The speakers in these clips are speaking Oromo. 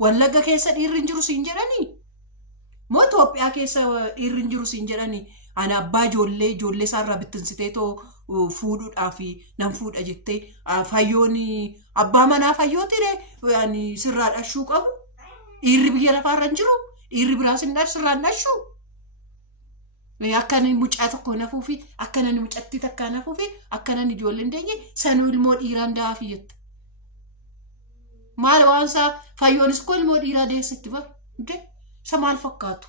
Wallagga keessa dhiirri jiru siin jedhani. Moo Itoophiyaa keessa dhiirri jiru siin jedhani. Ana abbaa ijoollee isaarraa bittinsitee too fuudhuudhaaf nan fuudha jettee fayyooni abbaa manaa fayyootire ani sirraa dhashuu qabu. Dhiirri biyya lafaarra jiru dhiirri biraas hin sirraan dhashuu. Akkanani mucaa tokko nafuufi akkanani mucatti takka nafuufi akkanani ijoolleen deenye sanuu ilmoo dhiiraan daafi jette. Maal waansa fayyoonis ko ilmoo dhiiraa deessitti bar. Sa maal fakkaatu?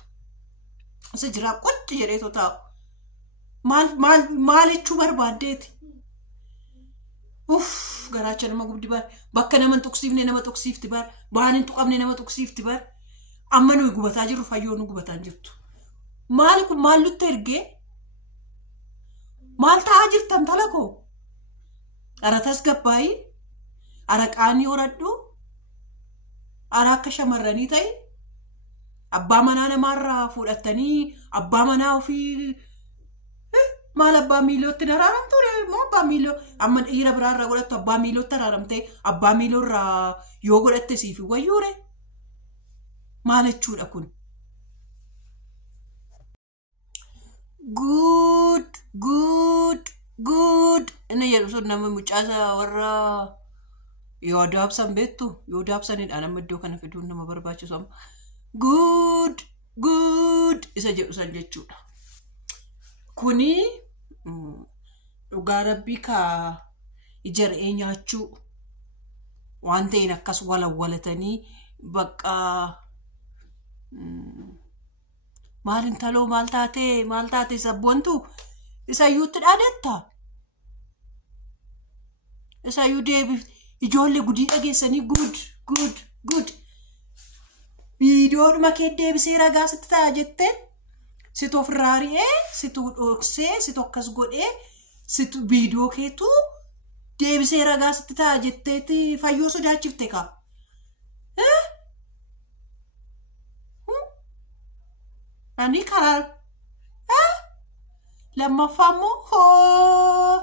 Asa jira qotti jedhee taa'u. Maal jechuu barbaaddeeti? Garaacha nama gubdi bar. Bakka nama tuqsiifne nama tuqsiifti bar. Baan hin tuqamne nama tuqsiifti bar. Amma nuyi gubataa jirru fayyoo nu gubataa jirtu. Maal kun maal nutti ergee? Maal ta'aa jirtan talakoo? Aratas gabbaayii? Araqaanii horadhu? Ara akka shamarranii ta'e? Abbaa manaa namaarraa fudhatanii abbaa manaa ofii maal abbaa miilootti daraaramtu moo abbaa miiloo amma dhiira biraarraa godhattu abbaa miilootti daraaramtee abbaa miiloorraa yoo godhatte siif wayyuure maal jechuudha kun? Good inni jedhu sun nama mucaasa warra yoo daabsan beektu yoo daabsanidha nama iddoo kana fiduun nama barbaachisu amma. Good isa jedhu san jechuudha. Kuni dhugaa rabbii kaa ijaree nyaachuu waan ta'in akkas walawwalatanii bakka maalin taloo maal taate sabboontu isayyuutti dhaadetta. Isayyuu deebiif ijoollee gudii dhageessanii good. Viidiyoodhuma kee deebisee ragaa sitti ta'a jetteen situ ofirraa ri'ee situ dhoksee situ akkas godhee situ viidiyoo keetu deebisee ragaa sitti ta'a jetteeti fayyoo sodaachifte kaa. Ani karaa lammaffaa immoo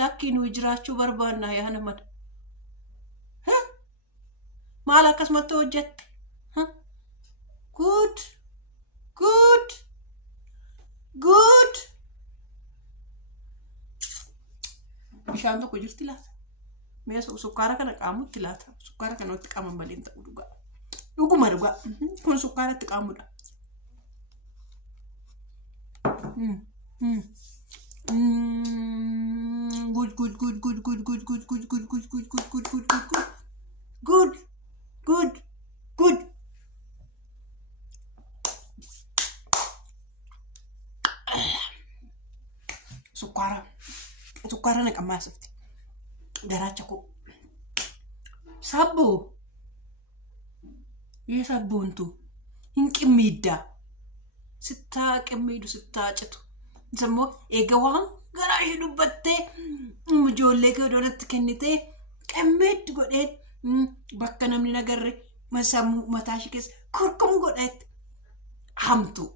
lakkii nuyi jiraachuu barbaannaa yaa namada. Maal akkasumatti hojjette? Good. Bishaan tokko jirti laata? Mee sukkaara kana qaamutti laata? Sukkaara kana itti qaaman malee hin ta'u dhugaa. Dhuguma dhugaa. Kun sukkaara itti qaamudha. Good. Sukkaara naqamaa asifti. Garaacha koo. Sabboo. Yee sabboontu. Hin qimmiiddaa. Sittaa qimmiidu sittaa citu. Sammoo eega waan garaa ishee dubbattee ijoollee kee doonatti kennitee qimmiitti godhee bakka namni nagarre sammuu mataa ishee keessa kurkumu godheetti. Hamtuu.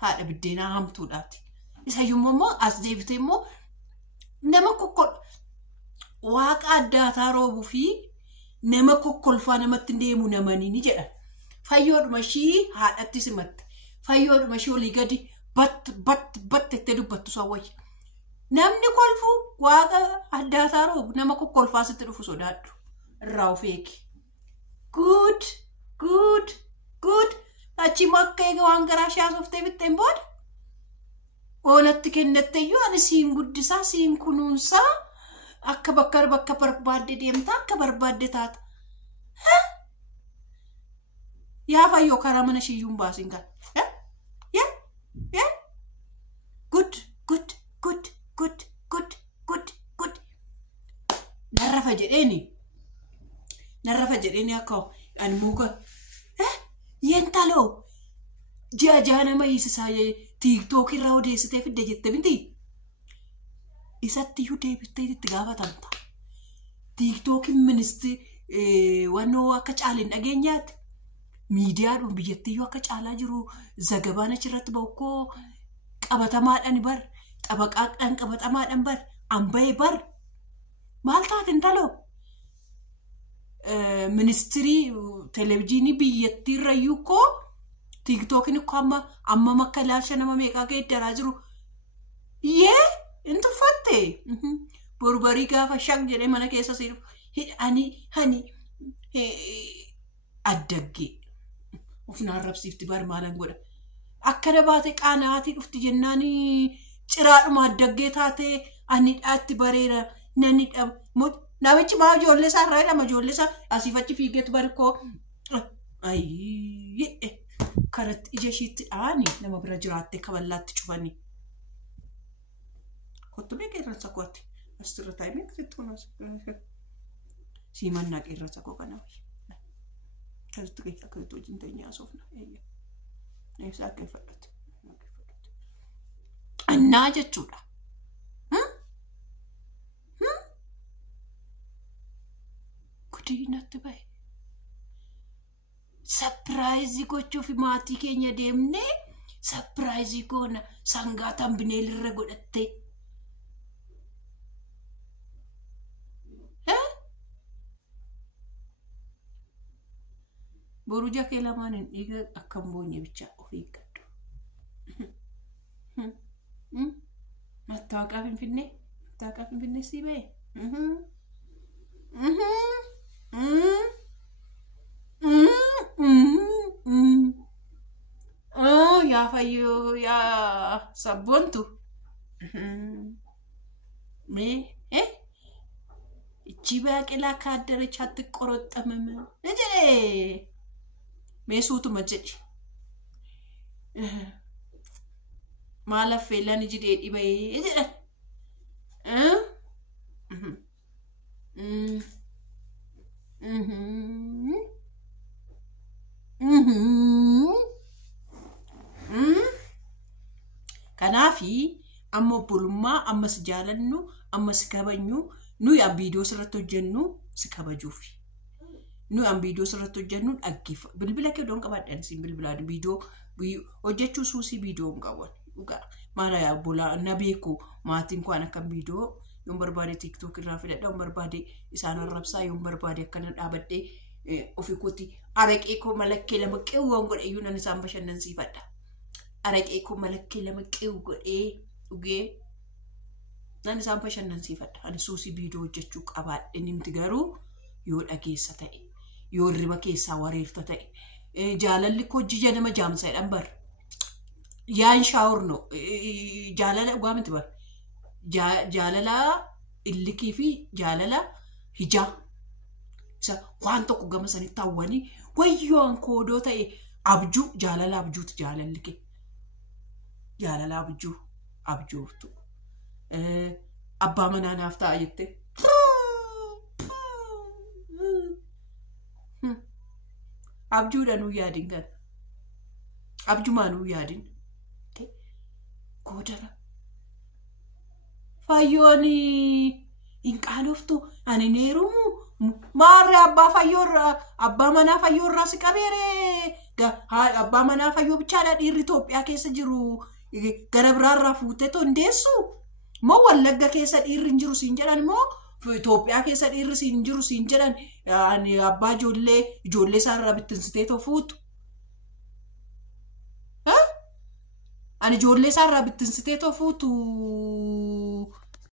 Haadha biddeenaa hamtuudhaati. Isayyummoo immoo as deebitee immoo nama waaqa addaataa roobuu fi nama kokkolfaa namatti deemu namanii ni jedhan. Fayyoodhuma ishii haadhatti simatte. Fayyoodhuma ishii olii gadi bat itti dubbattu sawwayya. Namni kolfuu waaqa addaataa roobu nama kokkolfaa sitti dhufu sodaadhu. Irraa of eegi. Good. Achi makka eega waan garaa shaasoftee bitteen booda. Oolatti kennettee ani siin guddisaa siin kunuunsaa akka bakka barbaadde deemtaa akka barbaadde taata. Yaa fayyoo karaa mana shiyyuun baasin kan. Good. Narrafa jedheeni akka ani muka. Yentaloo. Ji'a nama isisaa TikTok irraa odeessitee fidde jette miti. Isatti iyyuu deebiftee itti gaafatamta. TikTok ministi wannoo akka caaleen dhageenyaatti miidiyaadhuun biyyattii iyyuu akka caalaa jiru zagabaan achirratti bokkoo qabatamaadhaan bar xabaqaadhaan qabatamaadhaan bar amba'ee bar maal taate intaloo ministirii televizyiinii biyyattii irrayyuu koo TikTokin ko amma makkalaalsha nama meeqaa geeddaraa jiru yee intu fatte borbarii gaafa shaq jedhee mana keessa siiru hani addagge ufnaan rabsiifti bar maalan godha akkana baate qaanaati dhufti jennaani ciraadhuma addaggee taate ani dhaatti bareera nani dhab namichi maa ijoollee isaa irraa hidhama ijoollee isaa asiifachi fiigeetu barikoo ayyee karatti ija ishiitti dhaani nama bira jiraatte kaballaatti cufanii kottu beekee irratti kooti asirra taa'imee akkasitti kunuunsa siimannaa qeerransa koo kana akkasitti keessa akkasitti wajjin teenyaa soofna eessa akka fudhate annaa jechuudha. Kudinatti bahe surprise gochuuf maatii keenya deemne surprise goona sangaa tambineelirra godhatte boru jakee lamaan hin dhiiga akkam boonye bicha ofii gaddu mattaaqaa finfinnee sii bahe ya fayo ya sabontu me ichiba kila kaadere chat qorottameme ejere mesutu majedi mala felan jide dibaye ejere kanaafi amma bulummaa amma sijaalannu amma sikabanyu nu ya video sirratto jennu sikabajuufi nu am video sirratto jennu dhaggiif bilbila kee doon qabadhan sin bilbila video hojjechuu suusi video qaban uga mala ya bola nabeeku maatiin ko anaka video yon barbaade TikTok irraa fidadha yon barbaade isaan arrabsaa yon barbaade akkana dhaabadde ofikuti araqee ko malakkee lama qewwan godhe yunan isaan bashannan siifadha araqee ko malakkee lama qew godhe ugee nan isaan bashannan siifadha ani suusi video hojjechuu qabaadhe nimti garuu yoo dhageessa ta'e yoo riba keessaa wareerta ta'e jaalalli ko jija nama jaamsa jedhan bar yaan shaawur no jaalala ugaamti bar jaalala illikii fi jaalala hijaa isa waan tokko gama sanii taawwanii wayyoon koodoo ta'e abjuu jaalala abjuuti jaalalli kee jaalala abjuutu abbaa manaa naaf ta'a jette abjuudhanuu yaadin kan abjumaanuu yaadin koodara fayyoni inqaaloftu ani neerumu maarre abbaa fayyoorra abbaa manaa fayyoorra si qabeere abbaa manaa fayyoo bichaadha dhiirri Itoophiyaa keessa jiru gara biraarraa fuutee tondeessu moo Wallagga keessa dhiirri hin jiru siin jedhan moo Itoophiyaa keessa dhiirri siin jiru siin jedhan ani abbaa ijoollee isaarraa bittinsitee tofuutu ani ijoollee isaarraa bittinsitee tofuutu